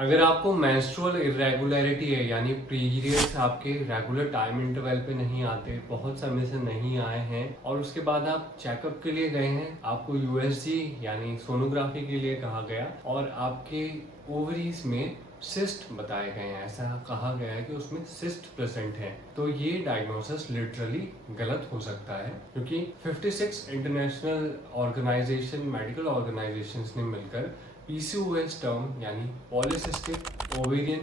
अगर आपको menstrual irregularity है यानी पीरियड्स आपके रेगुलर टाइम इंटरवल पे नहीं आते, बहुत समय से नहीं आए हैं और उसके बाद आप चेकअप के लिए गए हैं, आपको यूएसजी यानी सोनोग्राफी के लिए कहा गया और आपके ओवरीज में सिस्ट बताए गए हैं, ऐसा कहा गया है कि उसमें सिस्ट प्रेजेंट है, तो ये डायग्नोसिस लिटरली गलत हो सकता है क्योंकि 56 इंटरनेशनल ऑर्गेनाइजेशन मेडिकल ऑर्गेनाइजेशंस ने मिलकर पीसीओएस टर्म यानी पॉलीसिस्टिक ओवेरियन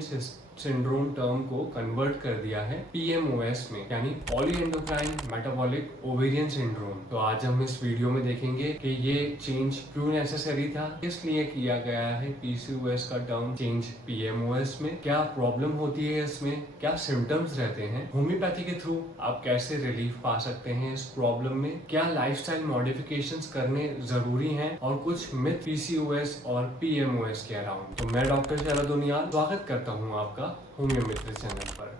सिंड्रोम टर्म को कन्वर्ट कर दिया है पीएमओएस में यानी पॉलीएंडोक्राइन मेटाबॉलिक ओवेरियन सिंड्रोम। तो आज हम इस वीडियो में देखेंगे कि ये चेंज क्यों नेसेसरी था, किस लिए किया गया है पीसीओएस का टर्म चेंज पीएमओएस में, क्या प्रॉब्लम होती है इसमें, क्या सिम्टम्स रहते हैं, होम्योपैथी के थ्रू आप कैसे रिलीफ पा सकते हैं इस प्रॉब्लम में, क्या लाइफस्टाइल मॉडिफिकेशंस करने जरूरी हैं और कुछ मिथ पीसीओएस और पीएमओएस के अराउंड। तो मैं डॉक्टर शरद उनियाल स्वागत करता हूँ आपका होम्यो मित्र चैनल पर।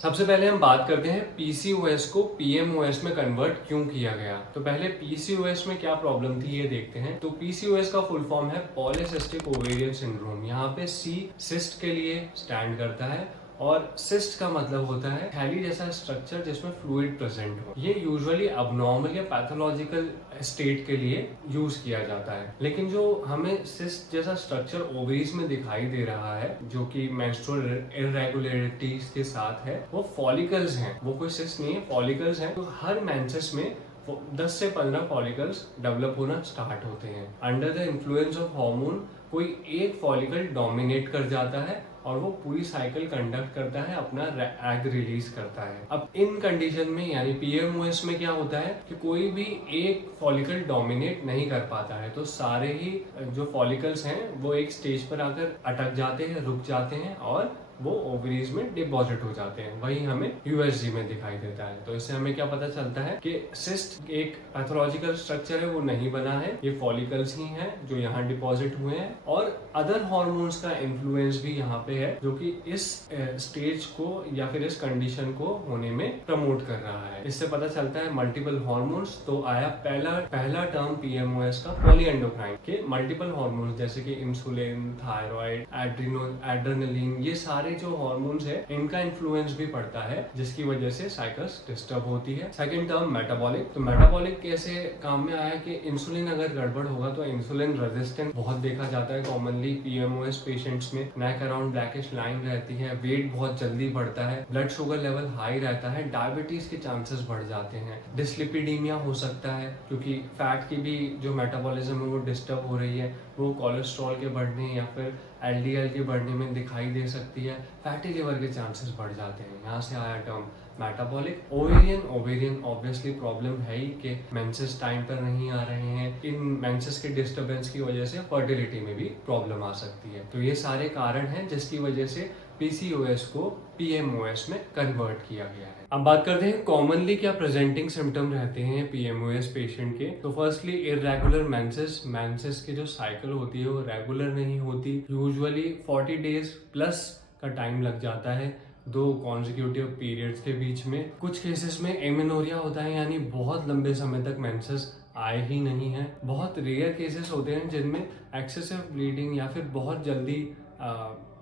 सबसे पहले हम बात करते हैं पीसीओएस को पीएमओएस में कन्वर्ट क्यों किया गया। तो पहले पीसीओएस में क्या प्रॉब्लम थी ये देखते हैं। तो पीसीओएस का फुल फॉर्म है पॉलीसिस्टिक ओवेरियन सिंड्रोम। यहाँ पे सी सिस्ट के लिए स्टैंड करता है और सिस्ट का मतलब होता है थैली जैसा स्ट्रक्चर जिसमें फ्लूइड प्रेजेंट हो। ये यूजुअली अबनॉर्मल या पैथोलॉजिकल स्टेट के लिए यूज किया जाता है, लेकिन जो हमें सिस्ट जैसा स्ट्रक्चर ओवरीज में दिखाई दे रहा है जो कि मेंस्ट्रुअल इरेगुलरिटीज के साथ है, वो फॉलिकल्स हैं, वो कोई सिस्ट नहीं है, फॉलिकल्स हैं। तो हर मेंसेस में 10 से 15 फॉलिकल्स डेवलप होना स्टार्ट होते हैं। Under the influence of hormone कोई एक फॉलिकल डोमिनेट कर जाता है और वो पूरी साइकिल कंडक्ट करता है, अपना एग रिलीज करता है। अब इन कंडीशन में यानी पीएमओएस में क्या होता है कि कोई भी एक फॉलिकल डोमिनेट नहीं कर पाता है, तो सारे ही जो फॉलिकल्स हैं वो एक स्टेज पर आकर अटक जाते हैं, रुक जाते हैं और वो ओवरीज में डिपॉजिट हो जाते हैं। वही हमें यूएसजी में दिखाई देता है। तो इससे हमें क्या पता चलता है कि सिस्ट एक पैथोलॉजिकल स्ट्रक्चर है, वो नहीं बना है, ये फॉलिकल्स ही हैं जो यहाँ डिपॉजिट हुए हैं और अदर हॉर्मोन्स का इन्फ्लुएंस भी यहाँ पे है जो कि इस स्टेज को या फिर इस कंडीशन को होने में प्रमोट कर रहा है। इससे पता चलता है मल्टीपल हॉर्मोन्स। तो आया पहला टर्म पीएमओएस का पॉलीएंडोक्राइन के मल्टीपल हॉर्मोन्स जैसे कि इंसुलिन, थायराइड, एड्रेनलिन, ये सारे जो हार्मोन्स है इनका इन्फ्लुएंस भी पड़ता है जिसकी वजह से साइकिल्स डिस्टर्ब होती है। Second term metabolic. तो मेटाबॉलिक कैसे काम में आया कि इंसुलिन अगर गड़बड़ होगा तो इंसुलिन रेजिस्टेंट बहुत देखा जाता है कॉमनली पीएमओएस पेशेंट्स में। नेक अराउंड ब्लैकिश लाइन रहती है, वेट बहुत जल्दी बढ़ता है, ब्लड शुगर लेवल हाई रहता है, डायबिटीज के चांसेस बढ़ जाते हैं, डिस्लिपिडीमिया हो सकता है क्योंकि फैट की भी जो मेटाबॉलिज्म है वो डिस्टर्ब हो रही है, वो कोलेस्ट्रॉल के बढ़ने या फिर एलडीएल के बढ़ने में दिखाई दे सकती है, फैटी लिवर के चांसेस बढ़ जाते हैं। यहाँ से आया term metabolic. Ovarian obviously problem है ही कि मेंसेस टाइम पर नहीं आ रहे हैं, इन मेंसेस के डिस्टर्बेंस की वजह से फर्टिलिटी में भी प्रॉब्लम आ सकती है। तो ये सारे कारण हैं जिसकी वजह से पीसीओएस को पीएमओएस में कन्वर्ट किया गया है। अब बात करते हैं कॉमनली क्या प्रेजेंटिंग सिम्टम रहते हैं पीएमओएस पेशेंट के। तो फर्स्टली इरेगुलर मेंसेस की जो साइकिल होती है वो रेगुलर नहीं होती, यूजुअली 40 डेज प्लस का टाइम लग जाता है दो कॉन्जिक्यूटिव पीरियड्स के बीच में। कुछ केसेस में एमेनोरिया होता है यानी बहुत लंबे समय तक मेंसेस आए ही नहीं है। बहुत रेयर केसेस होते हैं जिनमें एक्सेसिव ब्लीडिंग या फिर बहुत जल्दी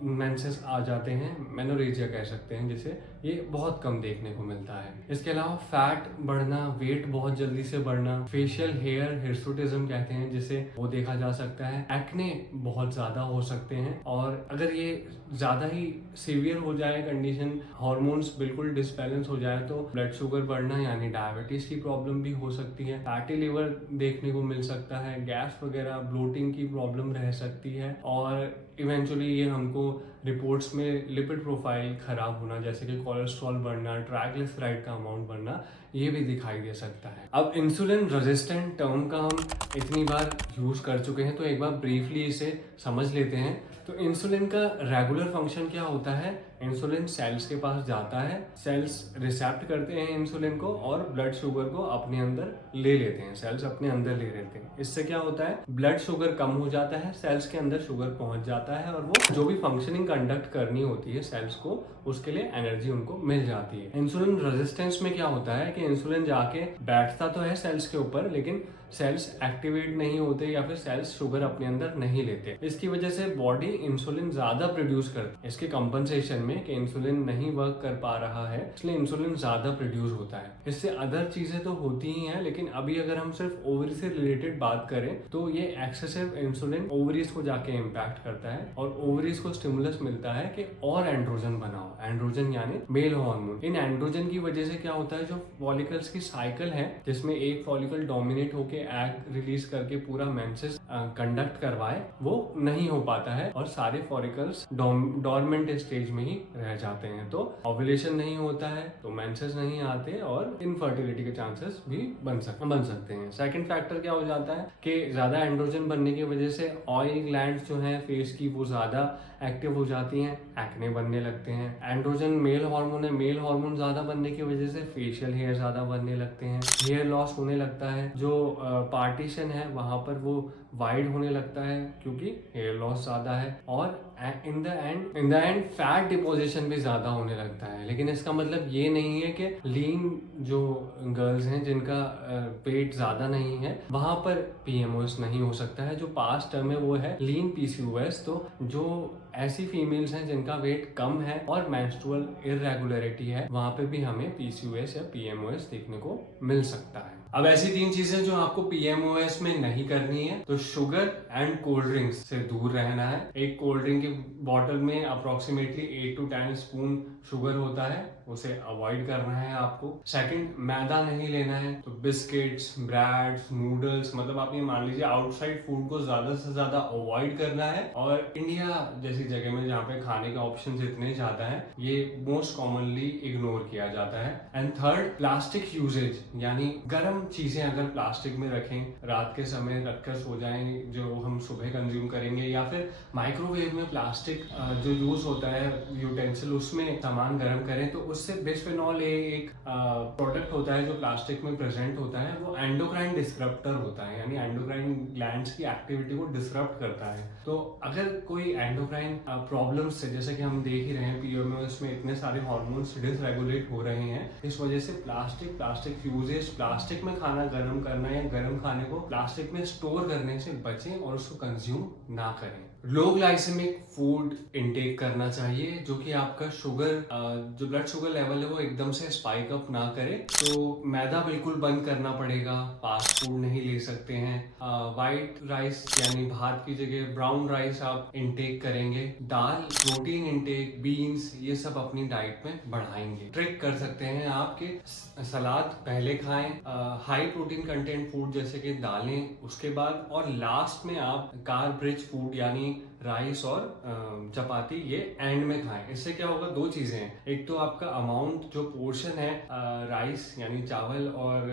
मेंसेस आ जाते हैं, मेनोरेजिया कह सकते हैं जिसे, ये बहुत कम देखने को मिलता है। इसके अलावा फैट बढ़ना, वेट बहुत जल्दी से बढ़ना, फेशियल हेयर हिर्सुटिज्म कहते हैं जिसे, वो देखा जा सकता है। एक्ने बहुत ज्यादा हो सकते हैं और अगर ये ज्यादा ही सीवियर हो जाए कंडीशन, हार्मोन्स बिल्कुल डिसबैलेंस हो जाए तो ब्लड शुगर बढ़ना यानी डायबिटीज की प्रॉब्लम भी हो सकती है, फैटी लिवर देखने को मिल सकता है, गैस वगैरह ब्लोटिंग की प्रॉब्लम रह सकती है और इवेंचुअली ये हमको रिपोर्ट्स में लिपिड प्रोफाइल खराब होना जैसे कि कोलेस्ट्रॉल बढ़ना, ट्राइग्लिसराइड का अमाउंट बढ़ना, ये भी दिखाई दे सकता है। अब इंसुलिन रेजिस्टेंट टर्म का हम इतनी बार यूज कर चुके हैं तो एक बार ब्रीफली इसे समझ लेते हैं। तो इंसुलिन का रेगुलर फंक्शन क्या होता है, इंसुलिन सेल्स के पास जाता है, सेल्स रिसेप्ट करते हैं इंसुलिन को और ब्लड शुगर को अपने अंदर ले लेते हैं, सेल्स अपने अंदर ले लेते हैं। इससे क्या होता है, ब्लड शुगर कम हो जाता है, सेल्स के अंदर शुगर पहुंच जाता है और वो जो भी फंक्शनिंग कंडक्ट करनी होती है सेल्स को, उसके लिए एनर्जी उनको मिल जाती है। इंसुलिन रेजिस्टेंस में क्या होता है कि इंसुलिन जाके बैठता तो है सेल्स के ऊपर, लेकिन सेल्स एक्टिवेट नहीं होते या फिर सेल्स शुगर अपने अंदर नहीं लेते। इसकी वजह से बॉडी इंसुलिन ज्यादा प्रोड्यूस करती है, इसके कंपनसेशन में कि इंसुलिन नहीं वर्क कर पा रहा है, इसलिए इंसुलिन ज्यादा प्रोड्यूस होता है। इससे अदर चीजें तो होती ही हैं, लेकिन अभी अगर हम सिर्फ ओवरी से रिलेटेड बात करें तो ये एक्सेसिव इंसुलिन ओवरीज को जाके इम्पैक्ट करता है और ओवरीज को स्टिमुलस मिलता है कि और एंड्रोजन बनाओ। एंड्रोजन यानी मेल हार्मोन। इन एंड्रोजन की वजह से क्या होता है, जो फॉलिकल्स की साइकिल है जिसमें एक फॉलिकल डोमिनेट होके एग रिलीज करके पूरा मेंसेस कंडक्ट करवाए, वो नहीं हो पाता है और सारे फॉलिकल्स डोरमेंट स्टेज में ही रह जाते हैं। तो ओव्यूलेशन नहीं होता है, तो मेंसेस नहीं आते और इनफर्टिलिटी के चांसेस भी बन सकते हैं। सेकंड फैक्टर क्या हो जाता है कि ज्यादा एंड्रोजन बनने की वजह से ऑयल ग्लैंड्स जो हैं फेस की वो ज्यादा एक्टिव हो जाती हैं, एक्ने बनने लगते हैं। एंड्रोजन मेल हार्मोन है, मेल हार्मोन ज्यादा बनने की वजह से फेशियल हेयर ज्यादा बनने लगते हैं, हेयर लॉस होने लगता है, जो पार्टीशन है वहां पर वो वाइड होने लगता है क्योंकि हेयर लॉस ज्यादा है, और in the end fat deposition भी ज्यादा होने लगता है। लेकिन इसका मतलब ये नहीं है कि लीन जो गर्ल्स हैं जिनका पेट ज्यादा नहीं है वहां पर पीएमओएस नहीं हो सकता है। जो पास्ट टर्म है वो है लीन पीसीओएस। तो जो ऐसी फीमेल्स हैं जिनका वेट कम है और मेंस्ट्रुअल इरेगुलरिटी है, वहां पे भी हमें पीसीओएस या पीएमओएस देखने को मिल सकता है। अब ऐसी 3 चीजें जो आपको पीएमओएस में नहीं करनी है, तो शुगर एंड कोल्ड ड्रिंक्स से दूर रहना है। एक कोल्ड ड्रिंक की बॉटल में अप्रोक्सीमेटली 8 to 10 स्पून शुगर होता है, उसे अवॉइड करना है आपको। सेकंड, मैदा नहीं लेना है, तो बिस्किट्स, ब्रेड्स, नूडल्स, मतलब आप ये मान लीजिए आउटसाइड फूड को ज्यादा से ज्यादा अवॉइड करना है। और इंडिया जैसी जगह में जहाँ पे खाने के ऑप्शंस इतने ज्यादा हैं, ये मोस्ट कॉमनली इग्नोर किया जाता है। एंड थर्ड, प्लास्टिक यूजेज, यानी गर्म चीजें अगर प्लास्टिक में रखें, रात के समय रखकर सो जाएं, जो हम सुबह कंज्यूम करेंगे, या फिर माइक्रोवेव में प्लास्टिक जो यूज होता है यूटेंसिल, उसमें सामान गर्म करें, तो उससे बिस्फेनॉल ए एक प्रोडक्ट होता है जो प्लास्टिक में प्रेजेंट होता है, वो एंडोक्राइन डिस्रप्टर होता है, यानी एंडोक्राइन ग्लैंड्स की एक्टिविटी को डिसरप्ट करता है। तो अगर कोई एंडोक्राइन प्रॉब्लम्स से, जैसे कि हम देख ही रहे हैं पीएमओएस में इतने सारे हार्मोन्स डिसरेगुलेट हो रहे हैं, इस वजह से प्लास्टिक यूजेज, प्लास्टिक में खाना गर्म करना या गर्म खाने को प्लास्टिक में स्टोर करने से बचें और उसको कंज्यूम ना करें। लो ग्लाइसेमिक फूड इनटेक करना चाहिए, जो कि आपका शुगर, जो ब्लड शुगर लेवल है वो एकदम से स्पाइक अप ना करे। तो मैदा बिल्कुल बंद करना पड़ेगा, फास्ट फूड नहीं ले सकते हैं। वाइट राइस यानी भात की जगह ब्राउन राइस आप इनटेक करेंगे। दाल, प्रोटीन इनटेक, बीन्स, ये सब अपनी डाइट में बढ़ाएंगे। ट्रिक कर सकते हैं आपके सलाद पहले खाएं, हाई प्रोटीन कंटेंट फूड जैसे कि दालें, उसके बाद, और लास्ट में आप कार्ब रिच फूड यानी राइस और चपाती ये एंड में खाएं। इससे क्या होगा, 2 चीजें हैं। एक तो आपका अमाउंट, जो पोर्शन है राइस यानी चावल और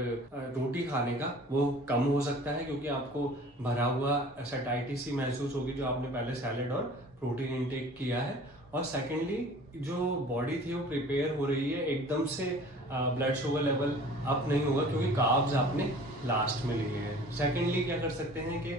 रोटी खाने का, वो कम हो सकता है क्योंकि आपको भरा हुआ सैटिस्फैक्शन सी महसूस होगी जो आपने पहले सैलेड और प्रोटीन इंटेक किया है। और सेकेंडली, जो बॉडी थी वो प्रिपेयर हो रही है, एकदम से ब्लड शुगर लेवल अप नहीं होगा क्योंकि कार्ब्स आपने लास्ट में लिए हैं। सेकेंडली क्या कर सकते हैं कि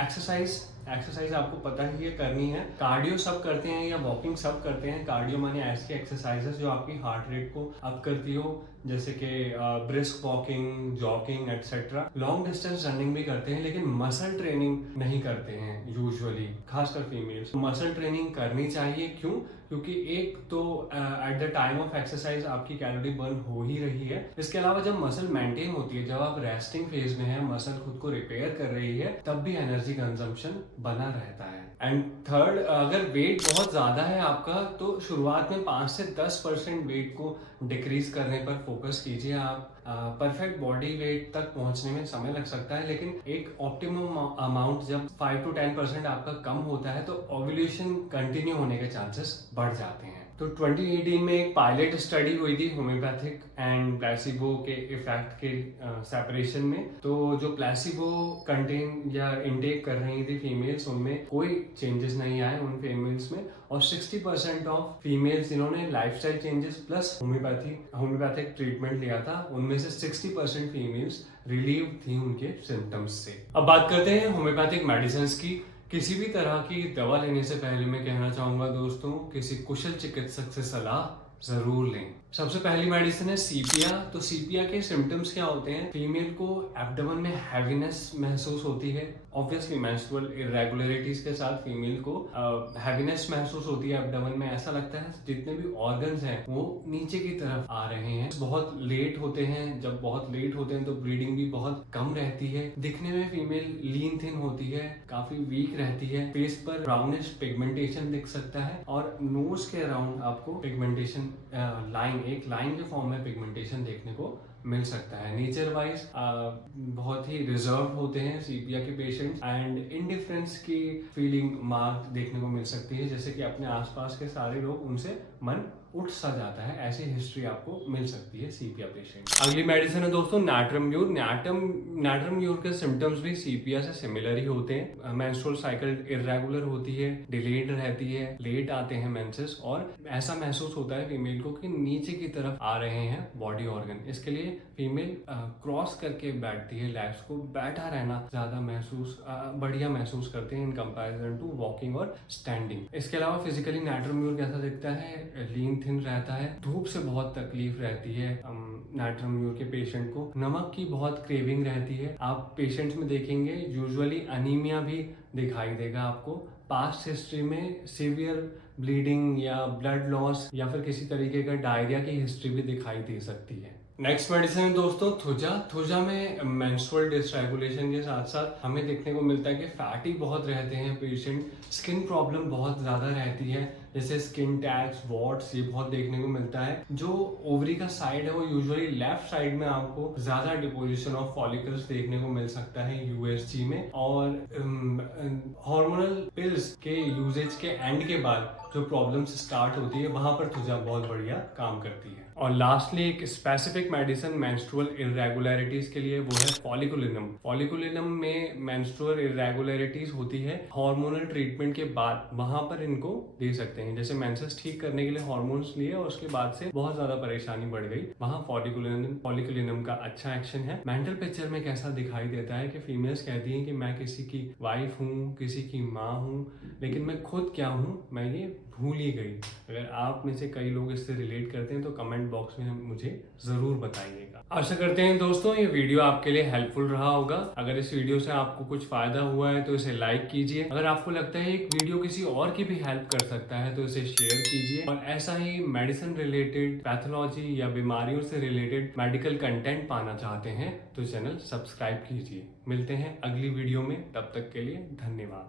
एक्सरसाइज आपको पता ही है करनी है। कार्डियो सब करते हैं या वॉकिंग सब करते हैं। कार्डियो माने ऐसी एक्सरसाइजेस जो आपकी हार्ट रेट को अप करती हो, जैसे कि brisk walking, jogging etcetera. Long distance running भी करते हैं, लेकिन मसल ट्रेनिंग नहीं करते हैं यूजुअली, खासकर फीमेल्स। मसल ट्रेनिंग करनी चाहिए, क्यों? क्योंकि एक तो at the time of exercise आपकी कैलोरी बर्न हो ही रही है। इसके अलावा जब मसल मेंटेन होती है, जब आप रेस्टिंग फेज में है, मसल खुद को रिपेयर कर रही है, तब भी एनर्जी कंजम्पशन बना रहता है। एंड थर्ड, अगर वेट बहुत ज्यादा है आपका, तो शुरुआत में 5 से 10% वेट को डिक्रीज करने पर फोकस कीजिए। आप परफेक्ट बॉडी वेट तक पहुंचने में समय लग सकता है, लेकिन एक ऑप्टिमम अमाउंट जब 5 to 10% आपका कम होता है, तो ओव्यूलेशन कंटिन्यू होने के चांसेस बढ़ जाते हैं। तो 2018 में एक पायलट स्टडी हुई थी होम्योपैथिक एंड प्लेसिबो के इफेक्ट के सेपरेशन में। तो जो प्लेसिबो कंटेन या इनटेक कर रही थी फीमेल्स, उनमें कोई चेंजेस नहीं आए उन फीमेल्स में, और 60% ऑफ फीमेल्स जिन्होंने lifestyle changes plus homeopathic treatment लिया था, उनमें से 60% फीमेल्स रिलीव थी उनके सिम्टम्स से। अब बात करते हैं होम्योपैथिक मेडिसिन की, किसी भी तरह की दवा लेने से पहले मैं कहना चाहूंगा दोस्तों, किसी कुशल चिकित्सक से सलाह जरूर लें। सबसे पहली मेडिसिन है सीपिया। तो सीपिया के सिम्टम्स क्या होते हैं? फीमेल को एब्डोमेन में हैवीनेस महसूस होती है। ऑब्वियसली मेंस्ट्रुअल इरेगुलरिटीज के साथ फीमेल को हैवीनेस महसूस होती है एब्डोमेन में। ऐसा लगता है जितने भी ऑर्गन्स हैं वो नीचे की तरफ आ रहे हैं। बहुत लेट होते हैं, जब बहुत लेट होते हैं तो ब्लीडिंग भी बहुत कम रहती है। दिखने में फीमेल लीन थिन होती है, काफी वीक रहती है। फेस पर ब्राउनिश पिगमेंटेशन दिख सकता है और नोज के अराउंड आपको पिगमेंटेशन एक लाइन के फॉर्म में पिगमेंटेशन देखने को मिल सकता है। नेचर वाइज बहुत ही रिजर्व होते हैं सीपिया के पेशेंट्स एंड इंडिफरेंस की फीलिंग मार्क देखने को मिल सकती है, जैसे कि अपने आसपास के सारे लोग उनसे मन उठ सा जाता है। ऐसी हिस्ट्री आपको मिल सकती है सीपिया पेशेंट। अगली मेडिसिन है दोस्तों नाट्रम्यूर। नाट्रम्यूर के सिम्टम्स भी सीपिया से सिमिलर ही होते हैं। मेंस्ट्रुअल साइकिल इरेगुलर होती है, डिलेड रहती है, लेट आते हैं मेंसेस और ऐसा महसूस होता है फीमेल को कि नीचे की तरफ आ रहे हैं बॉडी ऑर्गन। इसके लिए फीमेल क्रॉस करके बैठती है, लेग्स को बैठा रहना ज्यादा बढ़िया महसूस करते हैं इन कंपैरिजन टू वॉकिंग और स्टैंडिंग। इसके अलावा फिजिकली नाट्रम्यूर कैसा दिखता है? लीन थिन रहता है, धूप से बहुत तकलीफ रहती है। नाट्रम्यूर के पेशेंट को नमक की बहुत क्रेविंग रहती है। आप पेशेंट्स में देखेंगे यूजुअली अनीमिया भी दिखाई देगा आपको। पास्ट हिस्ट्री में सीवियर ब्लीडिंग या ब्लड लॉस या फिर किसी तरीके का डायरिया की हिस्ट्री भी दिखाई दे सकती है। नेक्स्ट मेडिसिन है दोस्तों थुजा में मेंस्ट्रुअल डिसरेगुलेशन के साथ साथ हमें देखने को मिलता है कि फैटी बहुत रहते हैं पेशेंट। स्किन प्रॉब्लम बहुत ज्यादा रहती है, जैसे स्किन टैग्स, वॉट्स, ये बहुत देखने को मिलता है। जो ओवरी का साइड है वो यूजुअली लेफ्ट साइड में आपको ज्यादा डिपोजिशन ऑफ फॉलिकल्स देखने को मिल सकता है यूएसजी में। और हार्मोनल पिल्स के यूजेज के एंड के बाद जो प्रॉब्लम्स स्टार्ट होती है वहां पर थुजा बहुत बढ़िया काम करती है। और लास्टली एक स्पेसिफिक मेडिसिन मेंस्ट्रुअल इरेगुलरिटीज के लिए, वो है फॉलिकुलिनम। फॉलिकुलिनम में मेंस्ट्रुअल इरेगुलरिटीज होती है, हार्मोनल ट्रीटमेंट के बाद वहां पर इनको दे सकते हैं। जैसे मेंसेस ठीक करने के लिए हार्मोन्स लिए और उसके बाद से बहुत ज्यादा परेशानी बढ़ गई, वहां फॉलिकुलिनम का अच्छा एक्शन है। मेंटल पिक्चर में कैसा दिखाई देता है कि फीमेल्स कहती हैं कि मैं किसी की वाइफ हूँ, किसी की माँ हूँ, लेकिन मैं खुद क्या हूँ मैं ये भूल ही गई। अगर आप में से कई लोग इससे रिलेट करते हैं तो कमेंट बॉक्स में मुझे जरूर बताइएगा। आशा करते हैं दोस्तों ये वीडियो आपके लिए हेल्पफुल रहा होगा। अगर इस वीडियो से आपको कुछ फायदा हुआ है तो इसे लाइक कीजिए। अगर आपको लगता है एक वीडियो किसी और की भी हेल्प कर सकता है तो इसे शेयर कीजिए। और ऐसा ही मेडिसिन रिलेटेड, पैथोलॉजी या बीमारियों से रिलेटेड मेडिकल कंटेंट पाना चाहते हैं तो चैनल सब्सक्राइब कीजिए। मिलते हैं अगली वीडियो में, तब तक के लिए धन्यवाद।